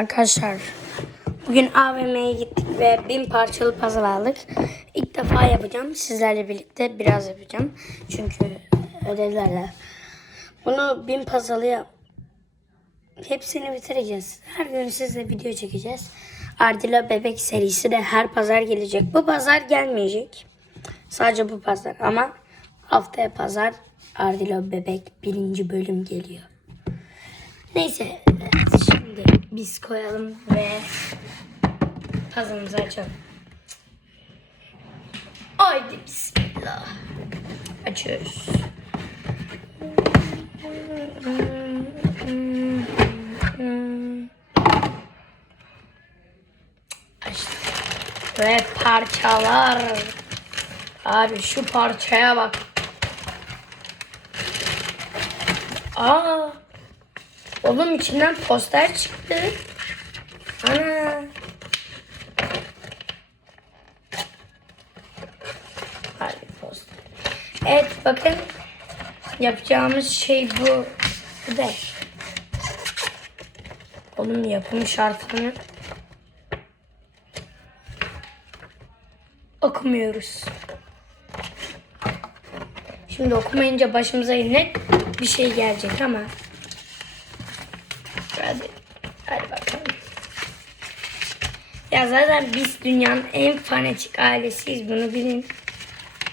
Arkadaşlar bugün AVM'ye gittik ve bin parçalı puzzle aldık. İlk defa yapacağım. Sizlerle birlikte biraz yapacağım. Çünkü ödevlerle. Bunu bin puzzle'ı yap. Hepsini bitireceğiz. Her gün sizle video çekeceğiz. Ardila Bebek serisi de her pazar gelecek. Bu pazar gelmeyecek. Sadece bu pazar ama haftaya pazar Ardila Bebek birinci bölüm geliyor. Neyse şimdi biz koyalım ve puzzle'ımızı açalım. Haydi bismillah. Açıyoruz. Ve parçalar. Abi şu parçaya bak. Aa. Oğlum içinden poster çıktı. Ana. Harbi poster. Evet bakın. Yapacağımız şey bu. Bu da. Oğlum yapım şartını okumuyoruz. Şimdi okumayınca başımıza net bir şey gelecek ama Hadi, hadi bakalım. Ya zaten biz dünyanın en fanatik ailesiyiz bunu bilin.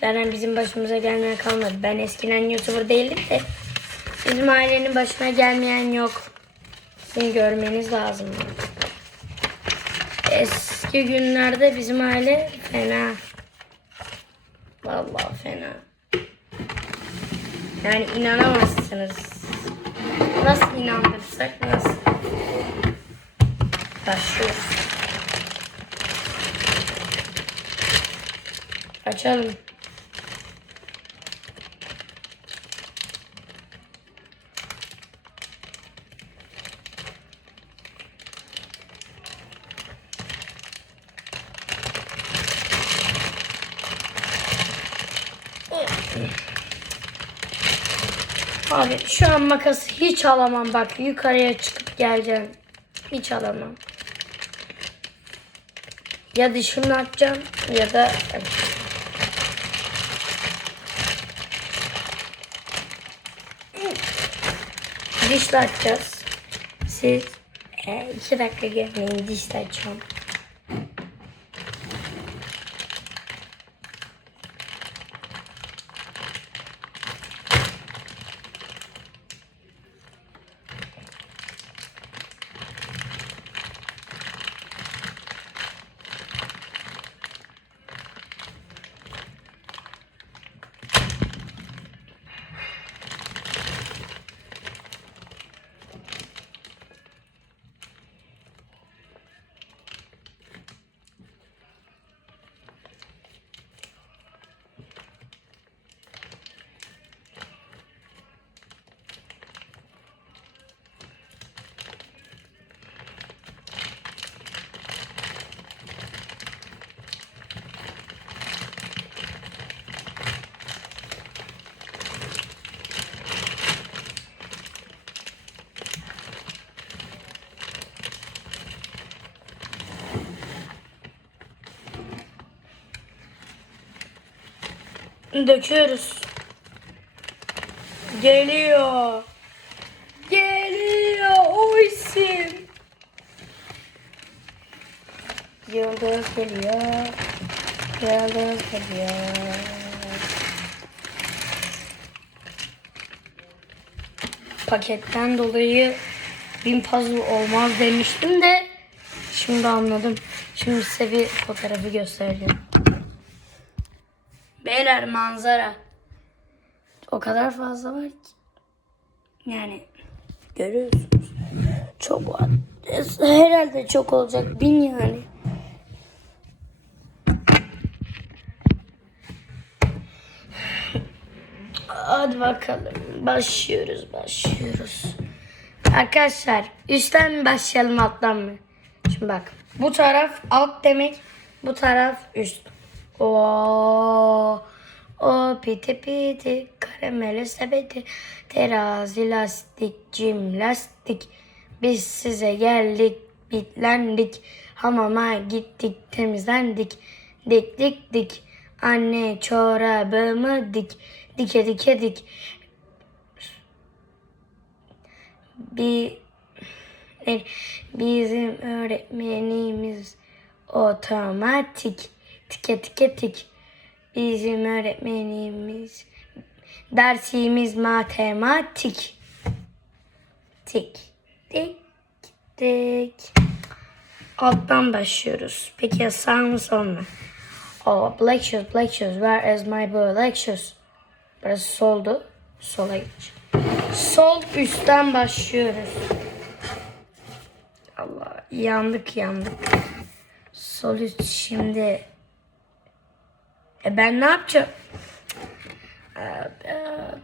Zaten bizim başımıza gelmeyen kalmadı. Ben eskiden YouTuber değildim de bizim ailenin başına gelmeyen yok. Sizin görmeniz lazım. Eski günlerde bizim aile fena. Vallahi fena. Yani inanamazsınız. Nasıl inandırsak nasıl? Başlıyoruz. Açalım. Abi şu an makası hiç alamam bak yukarıya çıkıp geleceğim. Hiç alamam. Ya dişimi atacağım ya da dişle atacağız. Siz e, iki dakika gelmeyin dişle açacağım. Döküyoruz. Geliyor. Geliyor o isim. Yıldız geliyor. Yıldız geliyor. Paketten dolayı bin puzzle olmaz demiştim de şimdi anladım. Şimdi size bir fotoğrafı göstereceğim. Beyler manzara. O kadar fazla var ki. Yani görüyorsunuz. Çok var. Herhalde çok olacak. Bin yani. Hadi bakalım. Başlıyoruz, başlıyoruz. Arkadaşlar üstten mi başlayalım alttan mı? Şimdi bak. Bu taraf alt demek. Bu taraf üst. O o piti piti karamele sepeti terazi lastik cim lastik biz size geldik bitlendik. Hamama gittik temizlendik. Dik dik dik. Anne çorabımı dik. Dike dike dik. Bir e, bizim öğretmenimiz otomatik. Tike tike tik. Bizim öğretmenimiz dersimiz matematik. Tik tik tik. Alttan başlıyoruz. Peki sağ mı sol mu? Oh, black shoes, black shoes. Where is my black shoes? Burası soldu. Sola geç. Sol üstten başlıyoruz. Allah yandık yandık. Sol üst şimdi. E ben ne yapacağım? Abi, abi,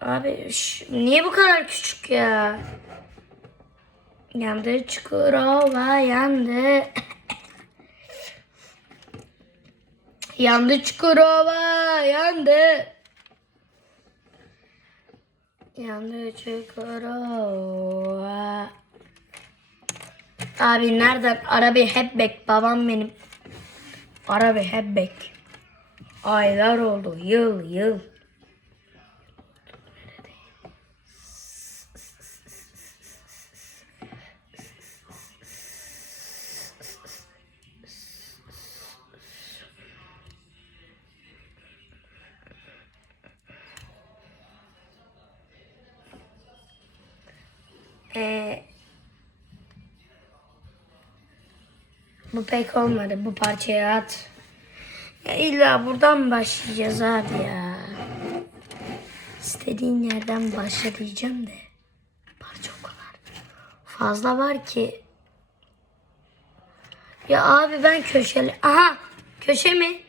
abi şu- niye bu kadar küçük ya? Yandı Çukurova yandı. yandı Çukurova yandı. Yandı Çukurova. Abi nereden? Arabi hep bek. Babam benim. Arabi hep bek. Aylar oldu. Yıl yıl. Ee, bu pek olmadı. Bu parçayı at. Ya illa buradan başlayacağız abi ya? İstediğin yerden başla diyeceğim de. Parça o kadar. Fazla var ki. Ya abi ben köşeli. Aha köşe mi?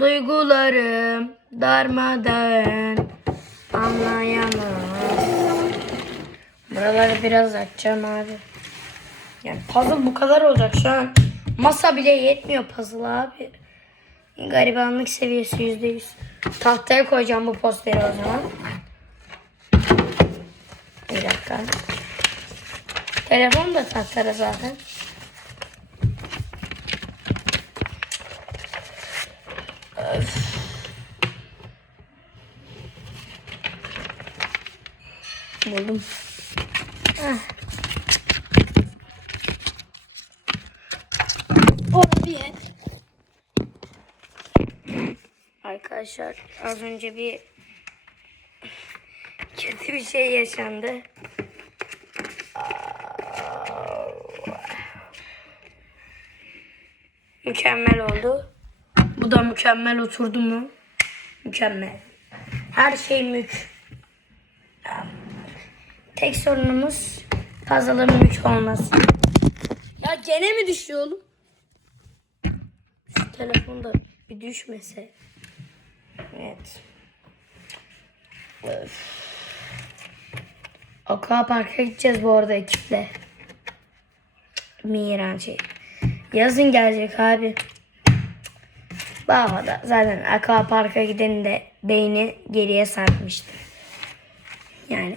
Duygularım darmadağın anlayamam. Buraları biraz açacağım abi. Yani puzzle bu kadar olacak şu an. Masa bile yetmiyor puzzle abi. Garibanlık seviyesi yüzde yüz. Tahtaya koyacağım bu posteri o zaman. Bir dakika. Telefon da tahtada zaten. Öf. Buldum. Ah. Arkadaşlar az önce bir kötü bir şey yaşandı. Mükemmel oldu. Bu da mükemmel oturdu mu? Mükemmel. Her şey mük. Tek sorunumuz puzzle'ın mük olması. Ya gene mi düşüyor oğlum? Şu telefonda bir düşmese. Evet. Öf. Aqua Park'a gideceğiz bu arada ekiple. Miraç. Yazın gelecek abi. Baba da zaten Aqua Park'a giden de beyni geriye sarkmıştı. Yani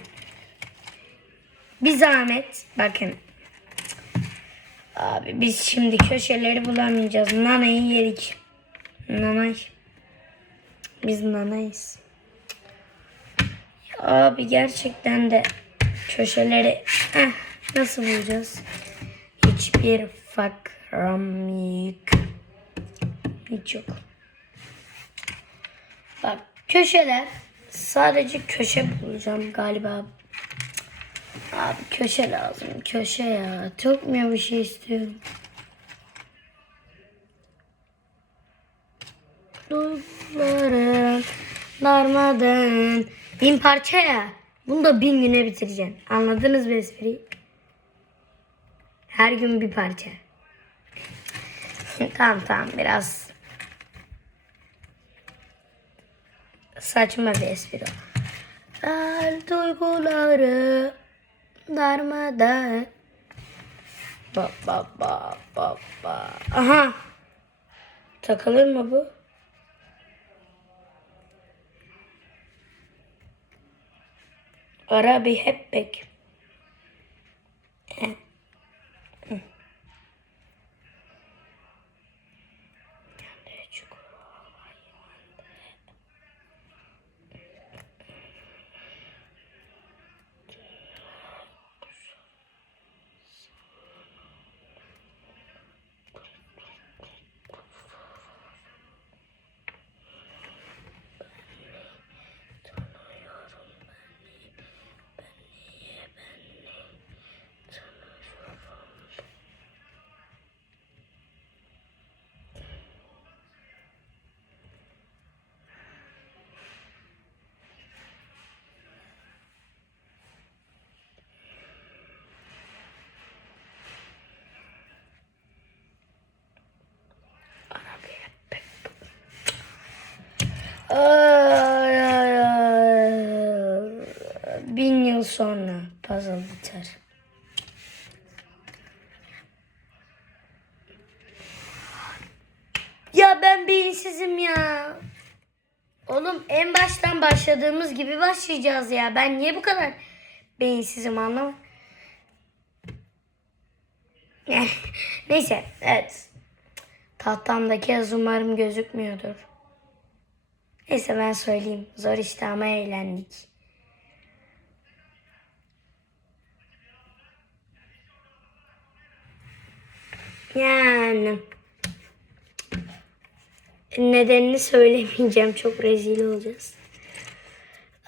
bir zahmet bakın. Abi biz şimdi köşeleri bulamayacağız. Nanayı yedik. Nanay. Biz nanayız. Abi gerçekten de köşeleri eh, nasıl bulacağız? Hiçbir fakram yok. Hiç yok. Bak köşeler sadece köşe bulacağım galiba. Abi köşe lazım. Köşe ya. Çok mu bir şey istiyorum? Duygularım darmadağın. Bin parça ya. Bunu da bin güne bitireceksin. Anladınız mı espriyi? Her gün bir parça. tamam tamam biraz saçma bir espri o. Her duyguları darmadan. Ba ba ba ba ba. Aha. Takılır mı bu? Arabi hep bek. Heh. Ay, ay, ay. Bin yıl sonra puzzle biter. Ya ben beyinsizim ya. Oğlum en baştan başladığımız gibi başlayacağız ya. Ben niye bu kadar beyinsizim anlamadım. Neyse evet. Tahtamdaki yaz umarım gözükmüyordur. Neyse ben söyleyeyim. Zor işte ama eğlendik. Yani nedenini söylemeyeceğim. Çok rezil olacağız.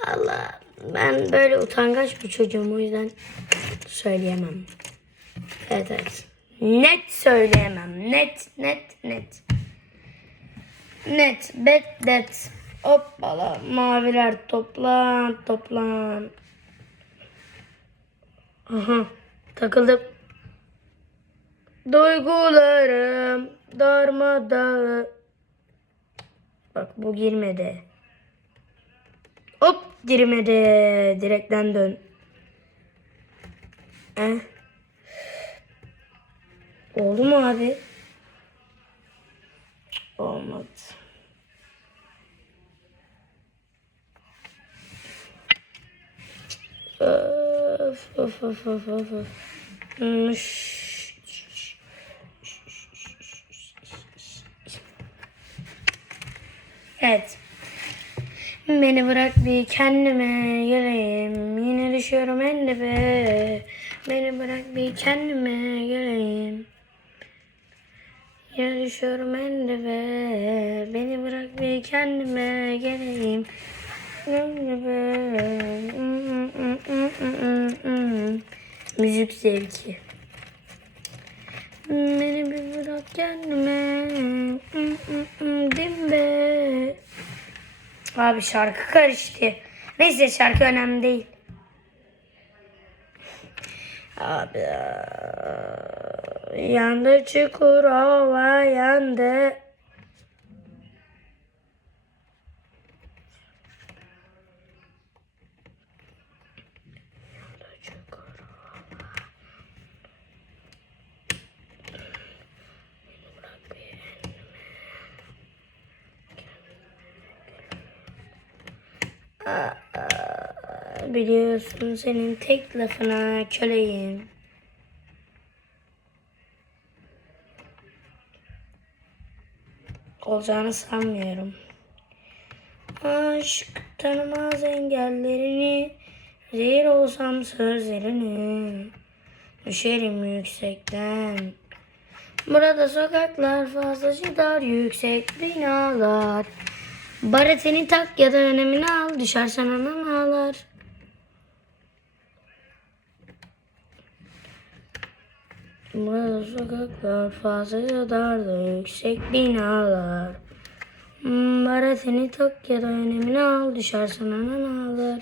Allah ben böyle utangaç bir çocuğum o yüzden söyleyemem. Evet evet. Net söyleyemem. Net net net. Net, bet, det. Hoppala, maviler toplan, toplan. Aha, takıldım. Duygularım darmadağın. Bak bu girmedi. Hop girmedi. Direkten dön. Eh. Oldu mu abi? Olmadı. Öf, öf, öf, öf, öf, öf. Hmm, Evet. Beni bırak bir kendime geleyim. Yine düşüyorum en dibe. Beni bırak bir kendime geleyim. Yine düşüyorum en dibe. Beni bırak bir kendime geleyim. Müzik zevki. Beni bir bırak kendime. Dimbe. Abi şarkı karıştı. Neyse şarkı önemli değil. Abi ya. yandı Çukurova yandı. Yandı Biliyorsun senin tek lafına köleyim. Olacağını sanmıyorum. Aşk tanımaz engellerini, zehir olsam sözlerini, düşerim yüksekten. Burada sokaklar fazlaca dar, yüksek binalar. Baretini tak ya da önemini al. Düşersen anan ağlar. Burada sokaklar fazla dardı. Yüksek binalar. Baretini tak ya da önemini al. Düşersen anan ağlar.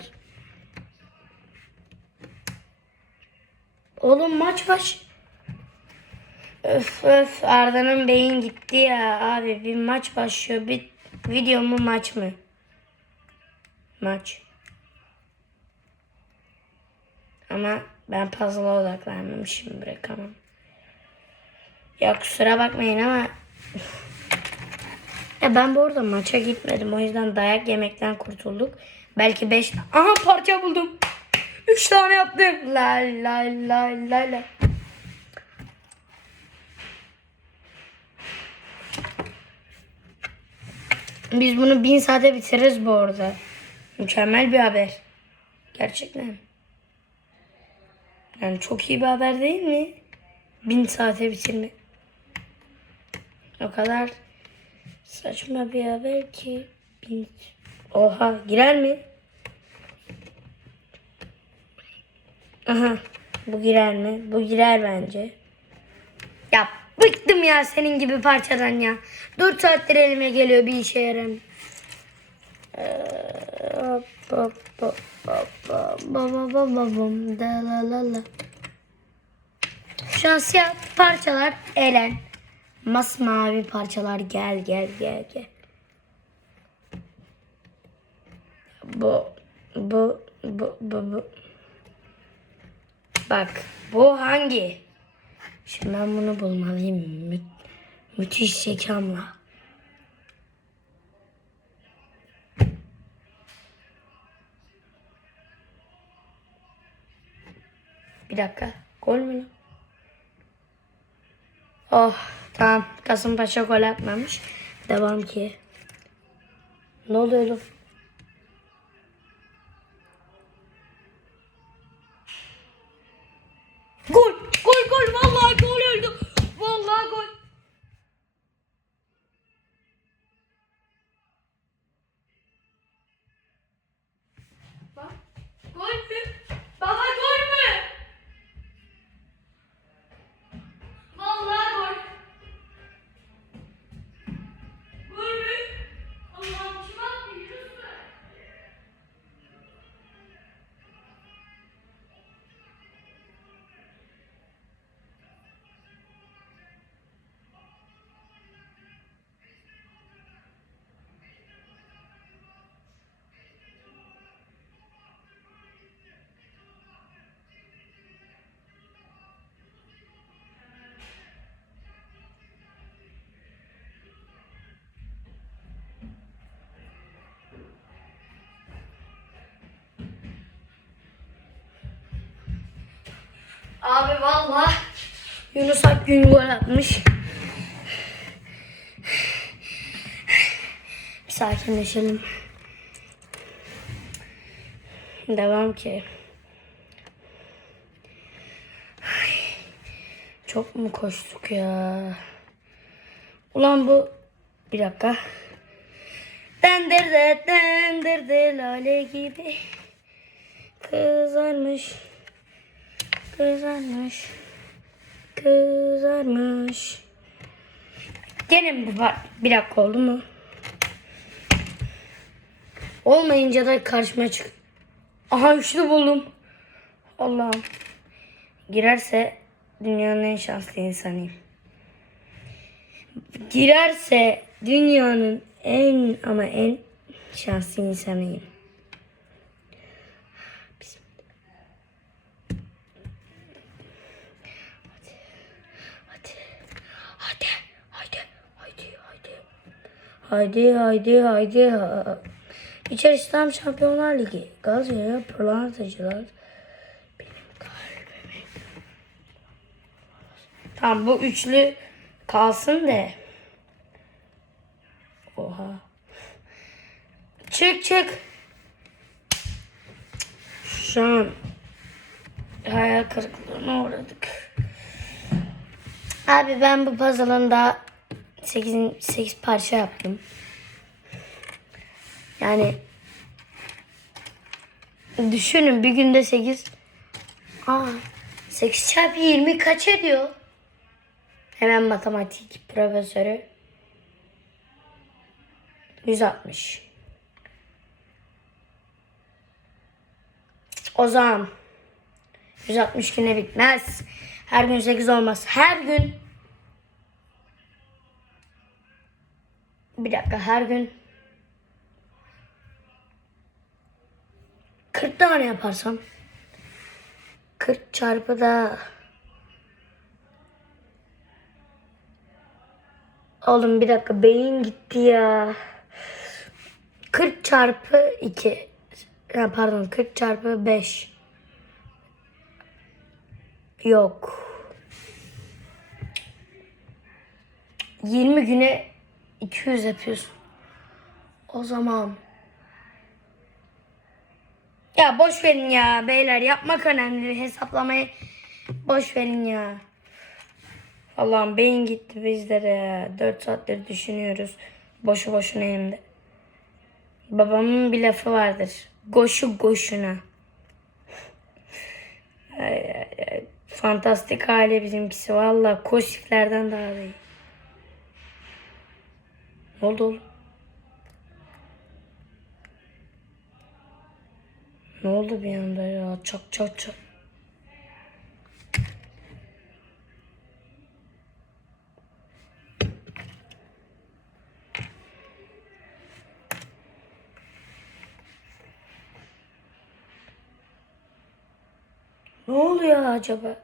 Oğlum maç baş. Öf öf Arda'nın beyin gitti ya abi bir maç başlıyor bir video mu maç mı? Maç. Ama ben puzzle'a odaklanmamışım bırakamam. Ya kusura bakmayın ama ya ben bu arada maça gitmedim. O yüzden dayak yemekten kurtulduk. Belki 5 beş... Aha parça buldum. 3 tane yaptım. La la la la la. Biz bunu 1000 saate bitiririz bu arada. Mükemmel bir haber. Gerçekten. Yani çok iyi bir haber değil mi? 1000 saate bitirmek. O kadar saçma bir haber ki. Oha girer mi? Aha bu girer mi? Bu girer bence. Ya bıktım ya senin gibi parçadan ya. 4 saattir elime geliyor bir işe yaramıyor. Şans yap parçalar elen. Masmavi parçalar gel gel gel gel. Bu bu bu bu bu. Bak bu hangi? Şimdi ben bunu bulmalıyım. Mü müthiş zekamla. Bir dakika. Gol mü? Oh. Tamam. Kasımpaşa gol atmamış. Devam ki. Ne oluyor oğlum? Abi valla Yunus Akgün gol atmış. Sakinleşelim. Devam ki. Çok mu koştuk ya? Ulan bu bir dakika. Dendir de dendir de lale gibi kızarmış. Kızarmış. Kızarmış. Gene mi var? Bir dakika oldu mu? Olmayınca da karşıma çık. Aha üçlü buldum. Allah'ım. Girerse dünyanın en şanslı insanıyım. Girerse dünyanın en ama en şanslı insanıyım. Haydi haydi haydi. Ha. İçerisinde Şampiyonlar Ligi. Galatasaray, Pırlantacılar. Benim kalbimi. Tamam bu üçlü kalsın de. Oha. Çık çık. Şu an hayal kırıklığına uğradık. Abi ben bu puzzle'ın da 8, 8 parça yaptım. Yani düşünün bir günde 8 Aa, 8 çarpı 20 kaç ediyor? Hemen matematik profesörü 160 O zaman 160 güne bitmez. Her gün 8 olmaz. Her gün Bir dakika her gün 40 tane yaparsam 40 çarpı da Oğlum bir dakika beyin gitti ya. 40 çarpı 2 ya pardon 40 çarpı 5 Yok. 20 güne 200 yapıyorsun. O zaman ya boş verin ya beyler yapmak önemli hesaplamayı boş verin ya. Allah'ım beyin gitti bizlere ya. 4 saattir düşünüyoruz. Boşu boşuna hem de. Babamın bir lafı vardır. Goşu goşuna. Fantastik hali bizimkisi. Valla koşiklerden daha iyi. Ne oldu? Ne oldu bir anda ya? Çak çak çak. Ne oluyor acaba?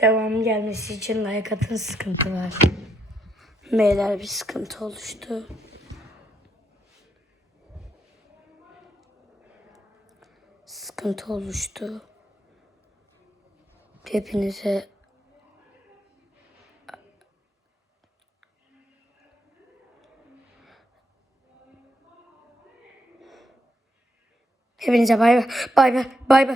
Devamı gelmesi için like atın sıkıntı var. Beyler bir sıkıntı oluştu. Sıkıntı oluştu. Hepinize Hepinize bay bay bay bay bay.